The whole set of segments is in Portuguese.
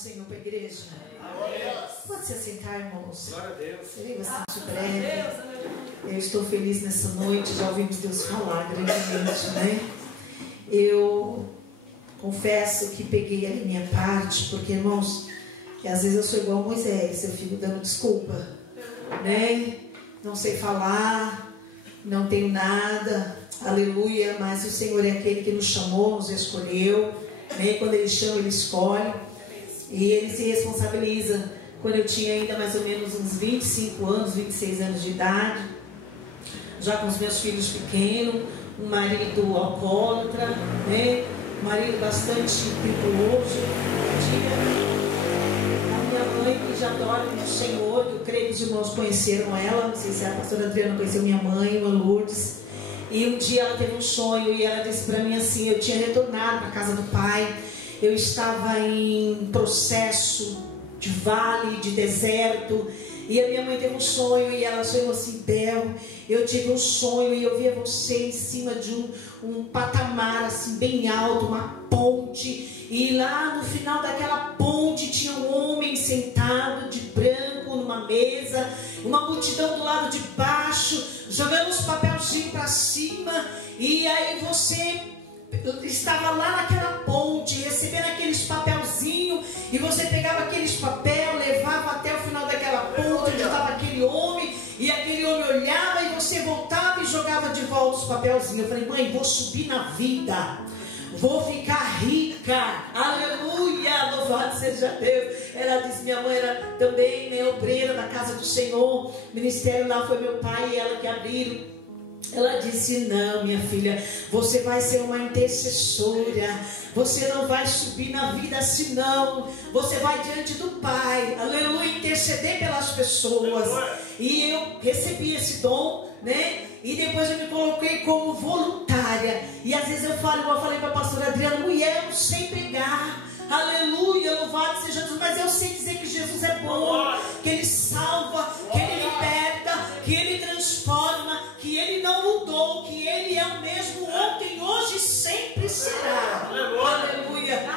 Senhor para a igreja. Pode se assentar, irmãos. Glória a Deus. Serei bastante breve. Eu estou feliz nessa noite. Já ouvimos Deus falar grandemente, né? Eu confesso que peguei a minha parte, porque, irmãos, que às vezes eu sou igual a Moisés, eu fico dando desculpa, né? Não sei falar, não tenho nada, aleluia, mas o Senhor é aquele que nos chamou, nos escolheu, né? Quando Ele chama, Ele escolhe, e Ele se responsabiliza. Quando eu tinha ainda mais ou menos uns 25 anos, 26 anos de idade, já com os meus filhos pequenos, um marido alcoólatra, né? Um marido bastante perigoso. A minha mãe, que já dorme no Senhor, que eu creio que os irmãos conheceram ela, não sei se a pastora Adriana conheceu minha mãe, uma Lourdes, e um dia ela teve um sonho e ela disse para mim assim: eu tinha retornado para a casa do pai, eu estava em processo de vale, de deserto, e a minha mãe teve um sonho e ela sonhou assim: Bel, eu tive um sonho e eu via você em cima de um patamar assim bem alto, uma ponte, e lá no final daquela ponte tinha um homem sentado de branco numa mesa, uma multidão do lado de baixo jogando os papelzinhos para cima, e aí você estava lá naquela ponte recebendo aqueles papelzinhos, e você pegava aqueles papel, levava até o final daquela ponte onde estava aquele homem, e aquele homem olhava e você voltava e jogava de volta os papelzinhos. Eu falei: mãe, vou subir na vida, vou ficar rica, aleluia, louvado seja Deus. Ela disse, minha mãe era também, né, obreira da casa do Senhor, o ministério lá foi meu pai e ela que abriram. Ela disse: não, minha filha, você vai ser uma intercessora, você não vai subir na vida assim não, você vai diante do Pai, aleluia, interceder pelas pessoas. E eu recebi esse dom, né? E depois eu me coloquei como voluntária, e às vezes eu falo, igual eu falei para a pastora Adriana: mulher, eu não sei pregar, aleluia, louvado seja Deus, mas eu sei dizer que Jesus é bom, que Ele salva, que Ele liberta, que Ele transforma, que Ele não mudou, que Ele é o mesmo ontem, hoje e sempre será. Aleluia.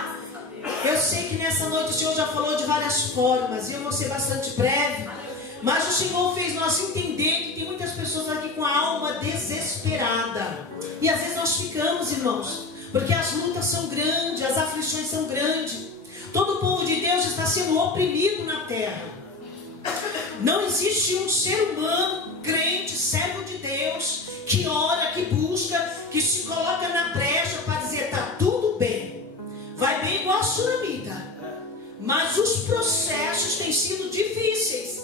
Eu sei que nessa noite o Senhor já falou de várias formas, e eu vou ser bastante breve, mas o Senhor fez nós entender que tem muitas pessoas aqui com a alma desesperada, e às vezes nós ficamos, irmãos, porque as lutas são grandes, as aflições são grandes. Todo o povo de Deus está sendo oprimido na terra. Não existe um ser humano, crente, servo de Deus, que ora, que busca, que se coloca na brecha para dizer: está tudo bem, vai bem igual a Sulamita. Mas os processos têm sido difíceis.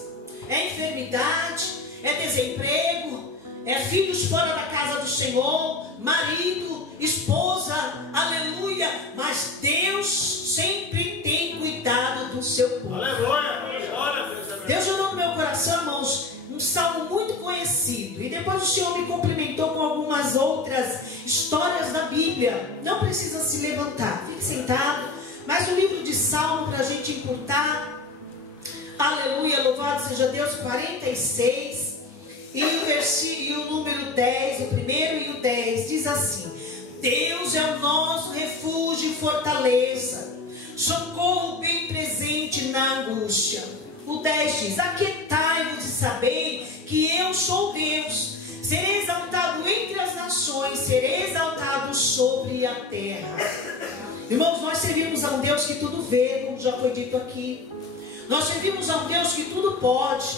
É enfermidade, é desemprego, é filhos fora da casa do Senhor, marido, esposa, aleluia. Mas Deus sempre tem cuidado do seu povo. Aleluia. Deus jurou no meu coração, irmãos, um salmo muito conhecido, e depois o Senhor me complementou com algumas outras histórias da Bíblia. Não precisa se levantar, fique sentado. Mas o livro de Salmo, para a gente encurtar, aleluia, louvado seja Deus, 46, e o número 10, o primeiro e o 10, diz assim: Deus é o nosso refúgio e fortaleza, socorro bem presente na angústia. O 10 diz: aquietai-vos e sabei que eu sou Deus, serei exaltado entre as nações, serei exaltado sobre a terra. Irmãos, nós servimos a um Deus que tudo vê, como já foi dito aqui. Nós servimos a um Deus que tudo pode,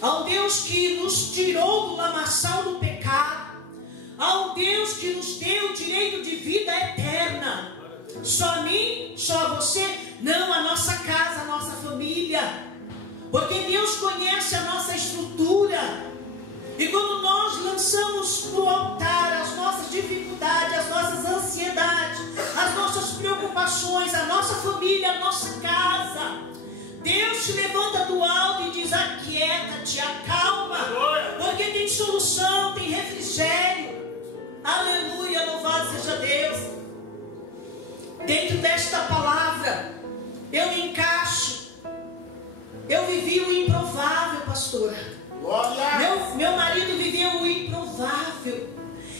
a um Deus que nos tirou do lamaçal do pecado, a um Deus que nos deu o direito de vida eterna. Só a mim, só a você? Não, a nossa casa, a nossa família. Porque Deus conhece a nossa estrutura. E quando nós lançamos no altar as nossas dificuldades, as nossas ansiedades, as nossas preocupações, a nossa família, a nossa casa, Deus te levanta do alto e diz: aquieta-te, acalma, porque tem solução, tem refrigério. Aleluia, louvado seja Deus. Dentro desta palavra eu me encaixo. Eu vivi o improvável, pastora. Meu marido viveu o improvável.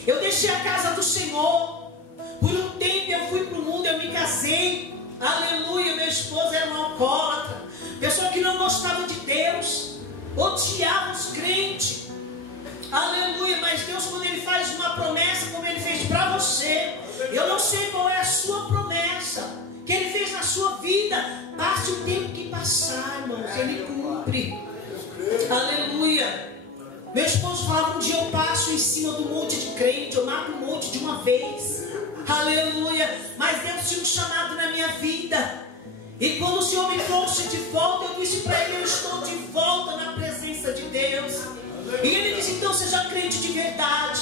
Eu deixei a casa do Senhor. Por um tempo eu fui para o mundo, eu me casei. Aleluia, meu esposo era um não gostava de Deus, odiava os crentes. Aleluia. Mas Deus, quando Ele faz uma promessa, como Ele fez para você, eu não sei qual é a sua promessa que Ele fez na sua vida, passe o tempo que passar, irmãos, Ele cumpre. Aleluia. Meu esposo falava, um dia eu passo em cima do monte de crente, eu mato um monte de uma vez. Aleluia. Mas Deus tinha um chamado na minha vida, e quando o Senhor me trouxe de volta, eu disse para Ele, eu estou de volta na presença de Deus. E Ele disse, então seja crente de verdade.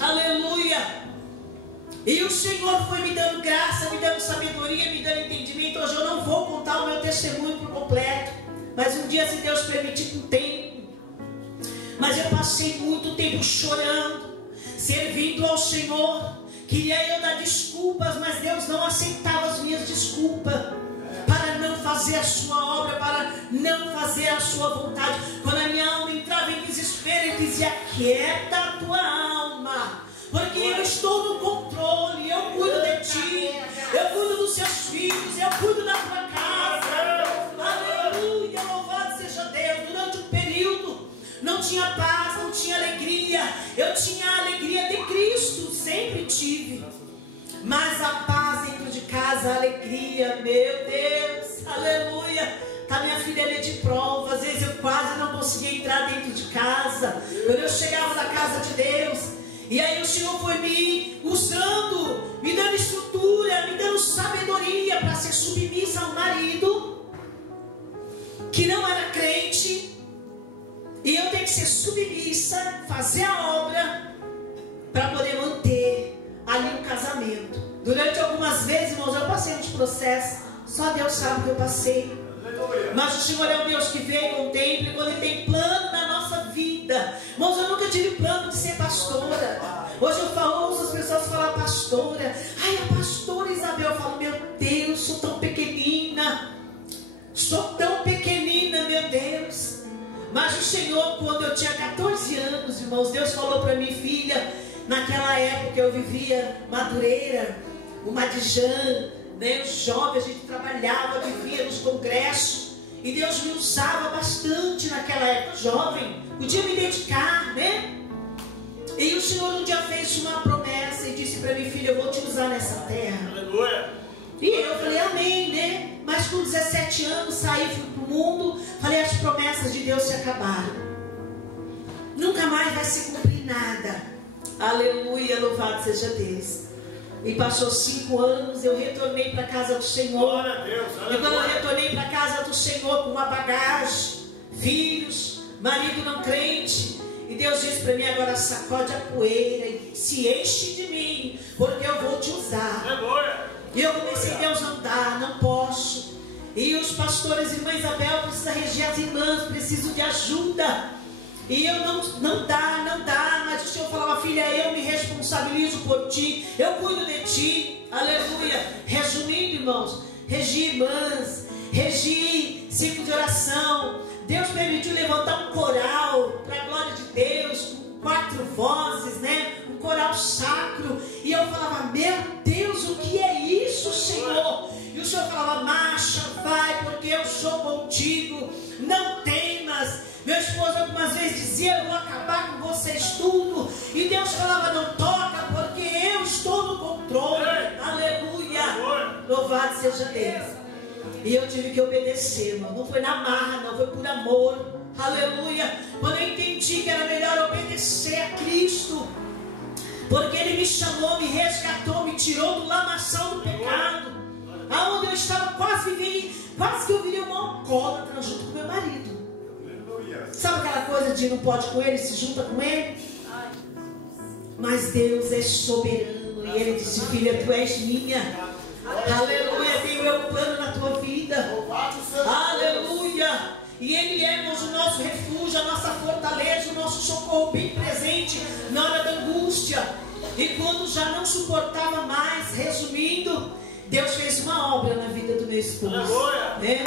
Aleluia. E o Senhor foi me dando graça, me dando sabedoria, me dando entendimento. Hoje eu não vou contar o meu testemunho por completo, mas um dia, se Deus permitir, com tempo. Mas eu passei muito tempo chorando, servindo ao Senhor. Queria eu dar desculpas, mas Deus não aceitava as minhas desculpas, para não fazer a sua obra, para não fazer a sua vontade. Quando a minha alma entrava em desespero, Ele dizia, quieta a tua alma, porque eu estou no controle, eu cuido de ti, eu cuido dos seus filhos, eu cuido da tua casa. Aleluia, louvado seja Deus. Durante um período não tinha paz, não tinha alegria. Eu tinha a alegria de Cristo, sempre tive, mas a paz dentro de casa, a alegria, meu Deus, aleluia. Tá, minha filha é de prova. Às vezes eu quase não conseguia entrar dentro de casa, quando eu chegava da casa de Deus. E aí o Senhor foi me usando, me dando estrutura, me dando sabedoria para ser submissa ao marido que não era crente. E eu tenho que ser submissa, fazer a obra para poder manter ali um casamento. Durante algumas vezes, irmãos, eu passei nesse processo. Só Deus sabe o que eu passei. Mas o Senhor é um Deus que vê, contempla, quando Ele tem plano na nossa vida. Irmãos, eu nunca tive plano de ser pastora. Hoje eu ouço as pessoas falar pastora. Ai, a pastora Isabel. Eu falo, meu Deus, sou tão pequenina. Sou tão pequenina, meu Deus. Mas o Senhor, quando eu tinha 14 anos, irmãos, Deus falou para mim, filha, naquela época eu vivia Madureira, o Madijan, né, os jovens, a gente trabalhava, vivia nos congressos, e Deus me usava bastante naquela época, jovem, podia me dedicar, né? E o Senhor um dia fez uma promessa e disse para mim, filha, eu vou te usar nessa terra. Aleluia. E eu falei, amém, né? Mas com 17 anos saí, fui pro mundo, falei, as promessas de Deus se acabaram. Nunca mais vai se cumprir nada. Aleluia, louvado seja Deus. E passou 5 anos, eu retornei para a casa do Senhor. Glória a Deus, e quando eu retornei para a casa do Senhor com uma bagagem, filhos, marido não crente, e Deus disse para mim, agora sacode a poeira e se enche de mim, porque eu vou te usar. Aleluia. E eu comecei, Deus, não dá, não posso. E os pastores, irmã Isabel, precisa reger as irmãs, preciso de ajuda. E eu não dá. Mas o Senhor falava, filha, eu me responsabilizo por ti, eu cuido de ti. Aleluia. Resumindo, irmãos, regi irmãs, regi ciclo de oração. Deus permitiu levantar um coral para a glória de Deus, com 4 vozes, né? Um coral sacro. E eu falava, meu Deus, o que é isso, Senhor? E o Senhor falava, marcha, vai, porque eu sou contigo, não temas. Meu esposo algumas vezes dizia, eu vou acabar com vocês tudo. E Deus falava, não toca, porque eu estou no controle. Aleluia. Louvado seja Deus. E eu tive que obedecer, irmão. Não foi na marra, não, foi por amor. Aleluia. Quando eu entendi que era melhor obedecer a Cristo, porque Ele me chamou, me resgatou, me tirou do lamaçal do pecado, aonde eu estava quase que eu virei uma alcoólatra junto com meu marido. Sabe aquela coisa de não pode com ele, se junta com ele? Mas Deus é soberano, e Ele disse, filha, tu és minha. Aleluia, tenho meu plano na tua vida. Aleluia. E Ele é, irmãos, o nosso refúgio, a nossa fortaleza, o nosso socorro bem presente na hora da angústia. E quando já não suportava mais, resumindo, Deus fez uma obra na vida do meu esposo. Né?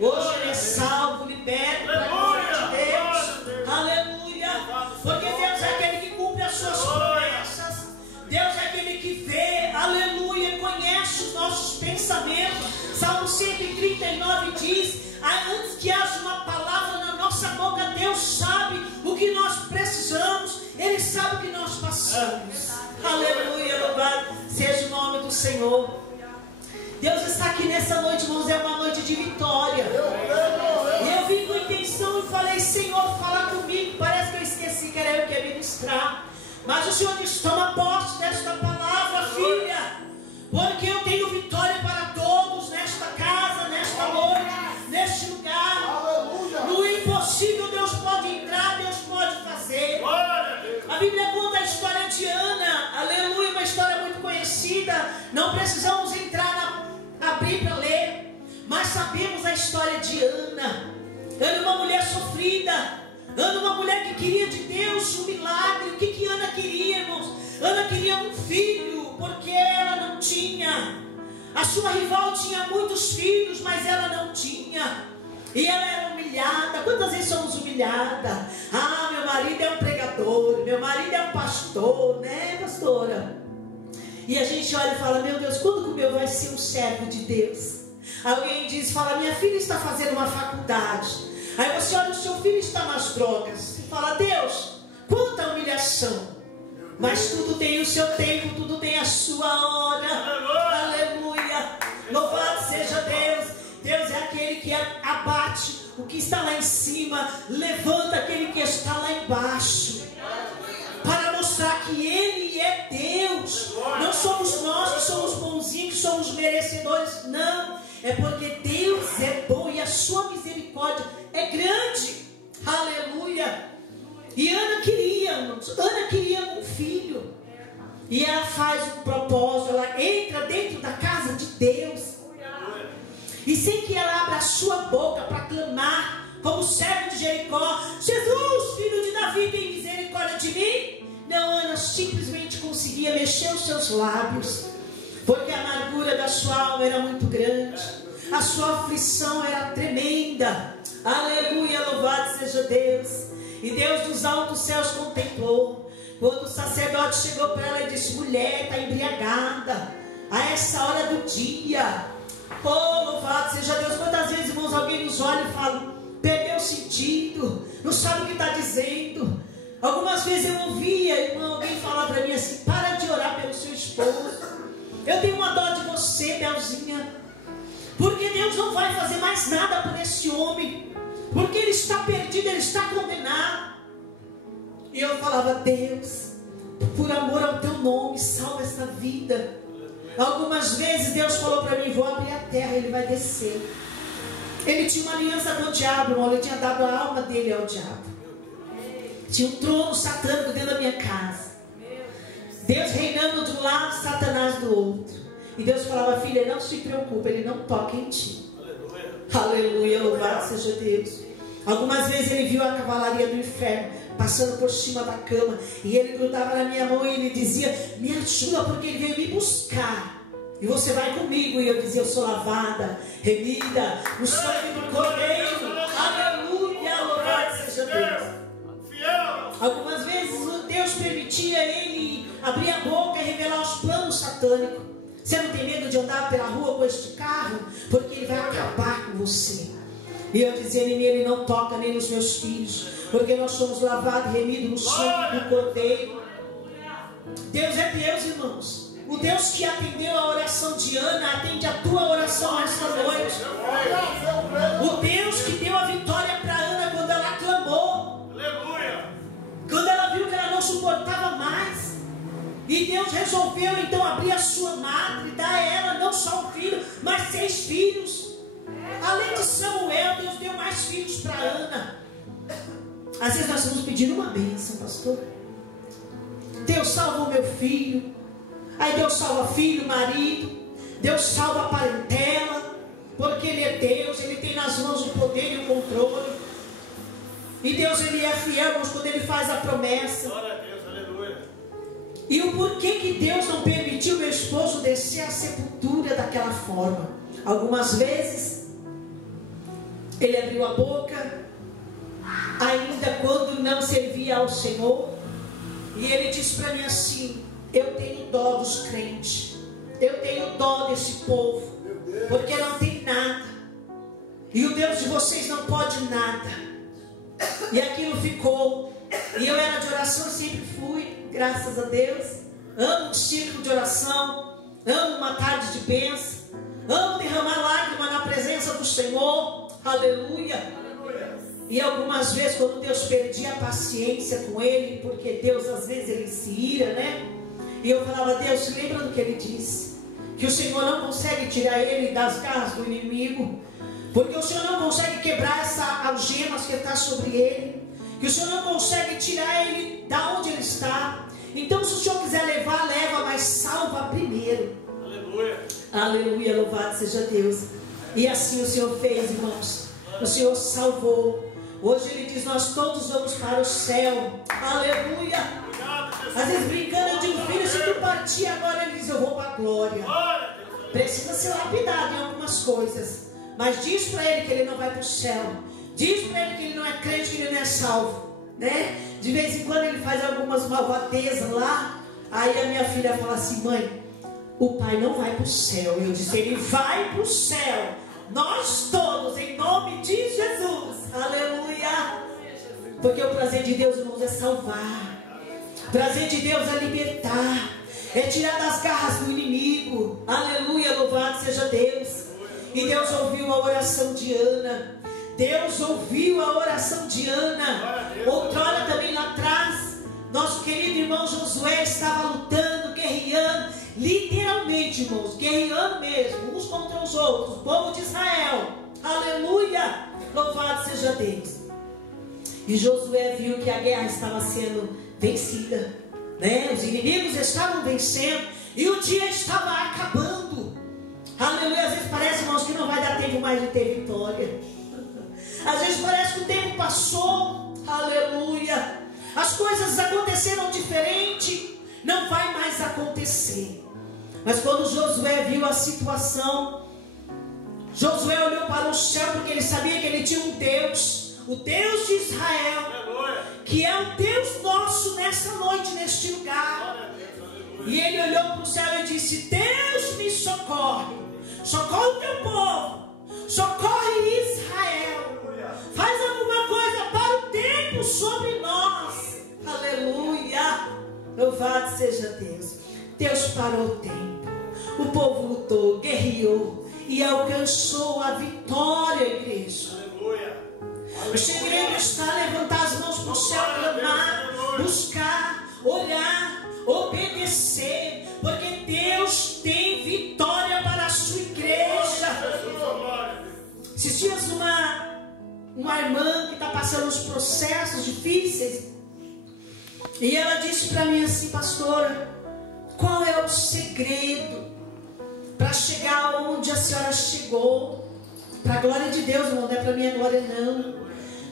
Hoje ele é salvo, liberto, para a glória de Deus. Aleluia. Porque Deus é aquele que cumpre as suas promessas. Deus é aquele que vê, aleluia, conhece os nossos pensamentos. Salmo 100 139 diz: antes que haja uma palavra na nossa boca, Deus sabe o que nós precisamos, Ele sabe o que nós passamos. Aleluia, louvado seja o nome do Senhor. Deus está aqui nessa noite, irmãos, é uma noite de vitória. E eu vim com intenção e falei: Senhor, fala comigo. Parece que eu esqueci que era eu que ia ministrar. Mas o Senhor diz: toma posse desta palavra, filha, porque eu tenho vitória para todos nesta casa, nesta noite, neste lugar. No impossível Deus pode entrar, Deus pode fazer. A Bíblia conta a história de Ana, aleluia, uma história muito conhecida. Não precisamos abrir para ler, mas sabemos a história de Ana. Ana, uma mulher sofrida, Ana, uma mulher que queria de Deus um milagre. O que Ana queria, irmãos? Ana queria um filho, porque ela não tinha. A sua rival tinha muitos filhos, mas ela não tinha. E ela era humilhada. Quantas vezes somos humilhadas? Ah, meu marido é um pregador, meu marido é um pastor, né, pastora? E a gente olha e fala: meu Deus, quando que o meu vai ser um servo de Deus? Alguém diz, fala: minha filha está fazendo uma faculdade. Aí você olha, o seu filho está nas drogas. E fala: Deus, quanta humilhação. Mas tudo tem o seu tempo, tudo tem a sua hora. Aleluia. Louvado seja Deus. Deus é aquele que abate o que está lá em cima, levanta aquele que está lá embaixo, para mostrar que Ele é Deus. Não somos nós que somos bonzinhos, que somos merecedores. Não, é porque Deus é bom e a sua misericórdia é grande. Aleluia. E Ana queria um filho. E ela faz um propósito, ela entra dentro da casa de Deus. E sem que ela abra a sua boca para clamar, como servo de Jericó: Jesus, filho de Davi, tem misericórdia de mim. Não, Ana simplesmente conseguia mexer os seus lábios, porque a amargura da sua alma era muito grande, a sua aflição era tremenda. Aleluia, louvado seja Deus. E Deus dos altos céus contemplou. Quando o sacerdote chegou para ela e disse: mulher, está embriagada a essa hora do dia. Oh, louvado seja Deus. Quantas vezes, irmãos, alguém nos olha e fala: perdeu o sentido, não sabe o que está dizendo. Algumas vezes eu ouvia, irmão, alguém falar para mim assim: para de orar pelo seu esposo, eu tenho uma dó de você, Belzinha, porque Deus não vai fazer mais nada por esse homem, porque ele está perdido, ele está condenado. E eu falava: Deus, por amor ao teu nome, salva esta vida. Algumas vezes Deus falou para mim: vou abrir a terra, ele vai descer. Ele tinha uma aliança com o diabo, irmão. Ele tinha dado a alma dele ao diabo. Tinha um trono satânico dentro da minha casa, Deus reinando de um lado, Satanás do outro. E Deus falava: filha, não se preocupe, ele não toca em ti. Aleluia, louvado seja Deus. Algumas vezes ele viu a cavalaria do inferno passando por cima da cama, e ele grudava na minha mão e ele dizia: me ajuda, porque ele veio me buscar, e você vai comigo. E eu dizia: eu sou lavada, remida no sangue do Cordeiro. Aleluia, louvado seja Deus. Algumas vezes Deus permitia ele abrir a boca e revelar os planos satânicos. Você não tem medo de andar pela rua com este carro? Porque ele vai acabar com você. E eu dizia: ele não toca nem nos meus filhos, porque nós somos lavados e remidos no sangue do Cordeiro. Deus é Deus, irmãos. O Deus que atendeu a oração de Ana atende a tua oração esta noite. O Deus que deu a vitória para Ana quando ela clamou, quando ela viu que ela não suportava mais, e Deus resolveu então abrir a sua madre e dar a ela não só um filho, mas 6 filhos. Além de Samuel, Deus deu mais filhos para Ana. Às vezes nós estamos pedindo uma bênção, pastor. Deus salva o meu filho. Aí Deus salva filho, marido. Deus salva a parentela, porque Ele é Deus. Ele tem nas mãos o poder e o controle. E Deus, Ele é fiel, mas quando Ele faz a promessa. Glória a Deus, aleluia. E o porquê que Deus não permitiu meu esposo descer à sepultura daquela forma? Algumas vezes ele abriu a boca, ainda quando não servia ao Senhor, e ele disse para mim assim: eu tenho dó dos crentes, eu tenho dó desse povo, porque não tem tem nada. E o Deus de vocês não pode nada. E aquilo ficou. E eu era de oração, sempre fui, graças a Deus. Amo um círculo de oração. Amo uma tarde de bênção. Amo derramar lágrima na presença do Senhor. Aleluia. E algumas vezes, quando Deus perdia a paciência com ele, porque Deus às vezes ele se ira, né? E eu falava: Deus, lembra do que ele disse? Que o Senhor não consegue tirar ele das garras do inimigo, porque o Senhor não consegue quebrar essa algemas que está sobre ele, que o Senhor não consegue tirar ele da onde ele está. Então, se o Senhor quiser levar, leva, mas salva primeiro. Aleluia. Aleluia, louvado seja Deus. E assim o Senhor fez, irmãos. O Senhor salvou. Hoje ele diz: nós todos vamos para o céu. Aleluia. Às vezes brincando, eu digo: filho, se tu partir agora, ele diz: eu vou para a glória. Precisa ser lapidado em algumas coisas, mas diz para ele que ele não vai para o céu. Diz para ele que ele não é crente, que ele não é salvo, né? De vez em quando ele faz algumas malvadezas lá. Aí a minha filha fala assim: mãe, o pai não vai para o céu. Eu disse: ele vai para o céu. Nós todos, em nome de Jesus. Aleluia. Porque o prazer de Deus, irmãos, é salvar. O prazer de Deus é libertar, é tirar das garras do inimigo. Aleluia, louvado seja Deus. E Deus ouviu a oração de Ana. Deus ouviu a oração de Ana. Outrora também lá atrás, nosso querido irmão Josué estava lutando, guerreando, literalmente, irmãos, guerreando mesmo, uns contra os outros, o povo de Israel. Aleluia, louvado seja Deus. E Josué viu que a guerra estava sendo vencida, né? Os inimigos estavam vencendo e o dia estava acabando. Aleluia. Às vezes parece, irmãos, que não vai dar tempo mais de ter vitória. Às vezes parece que o tempo passou. Aleluia. As coisas aconteceram diferente, não vai mais acontecer. Mas quando Josué viu a situação, Josué olhou para o céu, porque ele sabia que ele tinha um Deus, o Deus de Israel, que é o Deus nosso nessa noite, neste lugar. E ele olhou para o céu e disse: Deus me socorre, socorre o teu povo, socorre Israel, faz alguma coisa para o tempo sobre nós. Aleluia, louvado seja Deus. Deus parou o tempo, o povo lutou, guerreou e alcançou a vitória, igreja. O segredo está levantar as mãos para o céu, clamar, buscar, olhar, obedecer, porque Deus tem vitória para a sua igreja. Esses dias uma irmã que está passando uns processos difíceis, e ela disse para mim assim: pastora, qual é o segredo para chegar onde a senhora chegou? Para a glória de Deus, irmão, não é para minha glória não.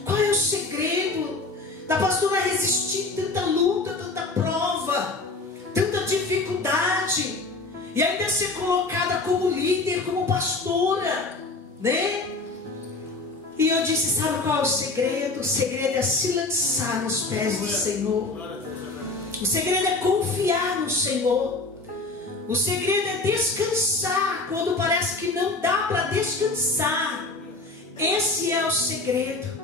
Qual é o segredo da pastora resistir tanta luta, tanta prova, tanta dificuldade, e ainda ser colocada como líder, como pastora, né? E eu disse: sabe qual é o segredo? O segredo é se lançar nos pés do Senhor. O segredo é confiar no Senhor. O segredo é descansar quando parece que não dá para descansar. Esse é o segredo.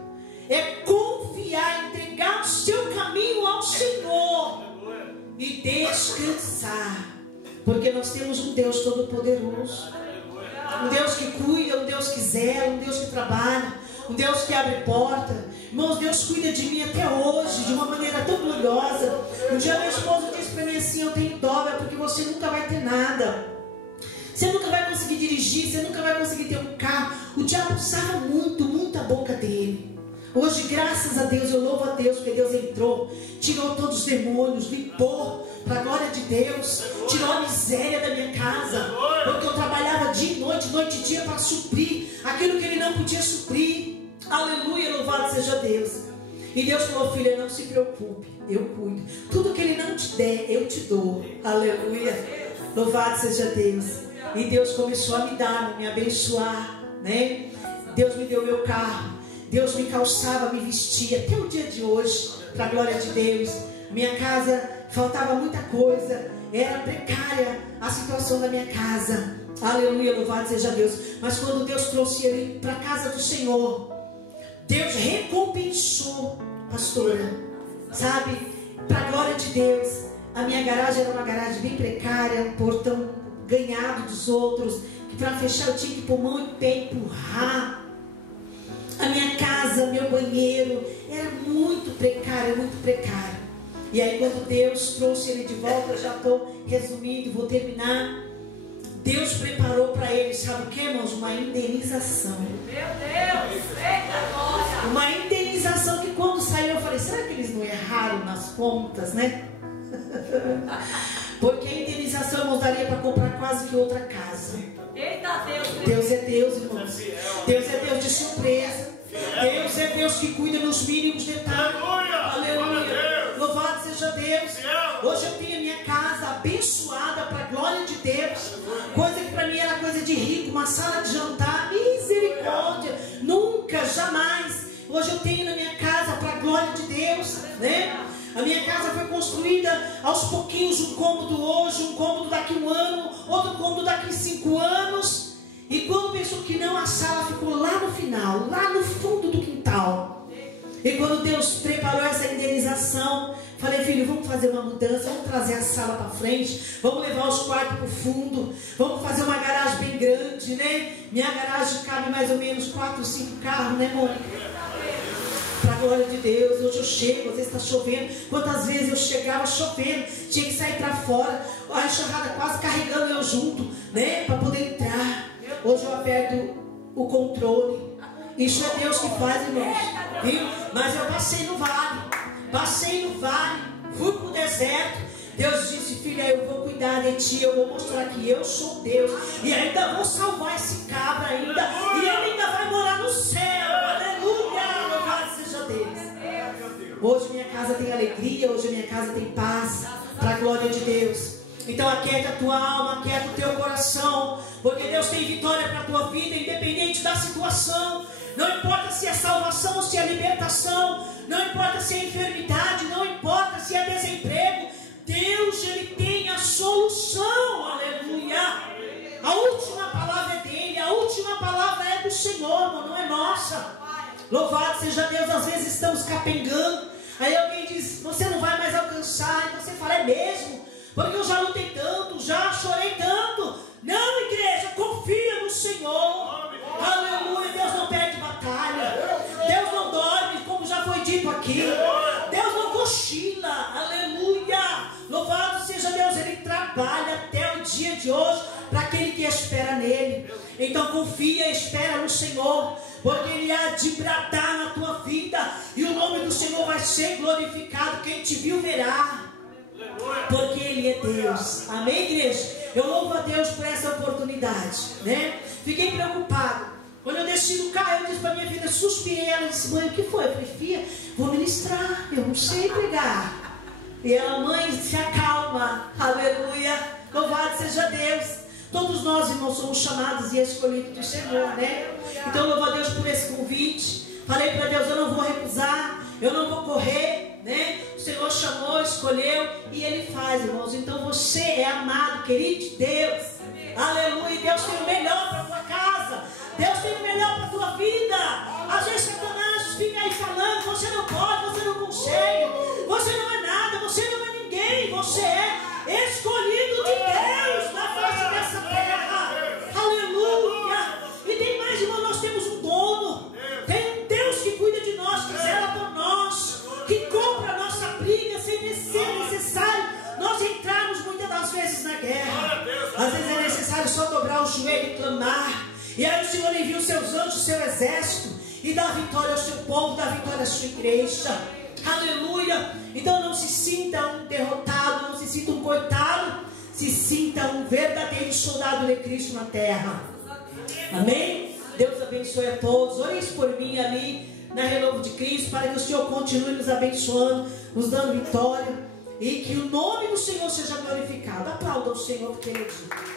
É confiar, entregar o seu caminho ao Senhor e descansar. Porque nós temos um Deus todo-poderoso, um Deus que cuida, um Deus que zela, um Deus que trabalha, um Deus que abre porta. Irmãos, Deus cuida de mim até hoje de uma maneira tão gloriosa. Um dia meu esposo disse para mim assim: eu tenho dó, porque você nunca vai ter nada, você nunca vai conseguir dirigir, você nunca vai conseguir ter um carro. O diabo usava muito a boca dele. Hoje, graças a Deus, eu louvo a Deus, porque Deus entrou, tirou todos os demônios, limpou para a glória de Deus, tirou a miséria da minha casa, porque eu trabalhava dia, noite e dia para suprir aquilo que Ele não podia suprir. Aleluia, louvado seja Deus. E Deus falou: filha, não se preocupe, eu cuido. Tudo que Ele não te der, eu te dou. Aleluia, louvado seja Deus. E Deus começou a me dar, me abençoar, né? Deus me deu meu carro, Deus me calçava, me vestia, até o dia de hoje, para a glória de Deus. Minha casa faltava muita coisa, era precária a situação da minha casa. Aleluia, louvado seja Deus. Mas quando Deus trouxe ele para a casa do Senhor, Deus recompensou, pastora, sabe, para a glória de Deus. A minha garagem era uma garagem bem precária, um portão ganhado dos outros, que para fechar eu tinha que pôr mão e pé empurrar. A minha casa, meu banheiro, era muito precário, muito precário. E aí quando Deus trouxe ele de volta, eu já estou resumindo, vou terminar. Deus preparou para ele, sabe o que, irmãos? Uma indenização. Meu Deus! Eita glória! Uma indenização que quando saiu eu falei, será que eles não erraram nas contas, né? Porque a indenização, irmãos, daria para comprar quase que outra casa. Eita Deus! Deus é Deus, irmãos. Deus é Deus de surpresa. Deus é Deus que cuida nos mínimos detalhes. Aleluia! Louvado seja Deus. Hoje eu tenho a minha casa abençoada para a glória de Deus. Coisa que para mim era coisa de rico, uma sala de jantar, misericórdia. Nunca, jamais. Hoje eu tenho na minha casa para a glória de Deus, né? A minha casa foi construída aos pouquinhos, um cômodo hoje, um cômodo daqui a um ano, outro cômodo daqui a 5 anos. E quando pensou que não, a sala ficou lá no final, lá no fundo do quintal. E quando Deus preparou essa indenização, falei, filho, vamos fazer uma mudança, vamos trazer a sala para frente, vamos levar os quartos para o fundo, vamos fazer uma garagem bem grande, né? Minha garagem cabe mais ou menos 4 ou 5 carros, né, amor? Para a glória de Deus. Hoje eu chego, às vezes está chovendo. Quantas vezes eu chegava chovendo, tinha que sair para fora, a enxurrada quase carregando eu junto, né? Para poder entrar. Hoje eu aperto o controle. Isso é Deus que faz, irmãos, viu? Mas eu passei no vale, fui para o deserto. Deus disse, filha, eu vou cuidar de ti, eu vou mostrar que eu sou Deus, e ainda vou salvar esse cabra ainda, e ele ainda vai morar no céu. Aleluia, louvado seja Deus. Hoje minha casa tem alegria, hoje minha casa tem paz, para a glória de Deus. Então aquieta a tua alma, aquieta o teu coração, porque Deus tem vitória para a tua vida, independente da situação. Não importa se é salvação ou se é libertação, não importa se é enfermidade, não importa se é desemprego, Deus, Ele tem a solução. Aleluia. A última palavra é dele, a última palavra é do Senhor, não é nossa. Louvado seja Deus. Às vezes estamos capengando, aí alguém diz, você não vai mais alcançar, e você fala, é mesmo? Porque eu já lutei tanto, já chorei tanto. Não, igreja, confia no Senhor. Aleluia, Deus não perde batalha. Deus não dorme, como já foi dito aqui. Deus não cochila. Aleluia. Louvado seja Deus, Ele trabalha até o dia de hoje para aquele que espera nele. Então confia, espera no Senhor, porque Ele há de bradar na tua vida, e o nome do Senhor vai ser glorificado. Quem te viu verá, porque Ele é Deus. Amém, igreja? Eu louvo a Deus por essa oportunidade, né? Fiquei preocupado. Quando eu desci do carro, eu disse para minha filha, suspirei. Ela disse, mãe, o que foi? Eu falei, filha, vou ministrar, eu não sei pregar. E ela, mãe, se acalma. Aleluia, louvado seja Deus. Todos nós, irmãos, somos chamados e escolhidos do Senhor, né? Então louvo a Deus por esse convite. Falei para Deus, eu não vou recusar, eu não vou correr, né? O Senhor chamou, escolheu, e Ele faz, irmãos. Então você é amado, querido de Deus. Aleluia. Deus tem o melhor para a tua casa, Deus tem o melhor para a tua vida. Às vezes Satanás fica aí falando, você não pode, você não consegue, você não é nada, você não é ninguém. Você é escolhido de Deus na face dessa terra. Aleluia. E tem mais, irmão, nós temos um dono. Tem um Deus que cuida de nós, que zela por nós, que compra a nossa briga sem ser necessário nós entrarmos muitas das vezes na guerra. Às vezes é necessário só dobrar o joelho e clamar, e aí o Senhor envia os seus anjos, o seu exército, e dá vitória ao seu povo, dá vitória à sua igreja. Aleluia. Então não se sinta um derrotado, não se sinta um coitado, se sinta um verdadeiro soldado de Cristo na terra. Amém? Deus abençoe a todos. Ore isso por mim ali na Renovo de Cristo, para que o Senhor continue nos abençoando, nos dando vitória, e que o nome do Senhor seja glorificado. Aplauda o Senhor, porque Ele é digno.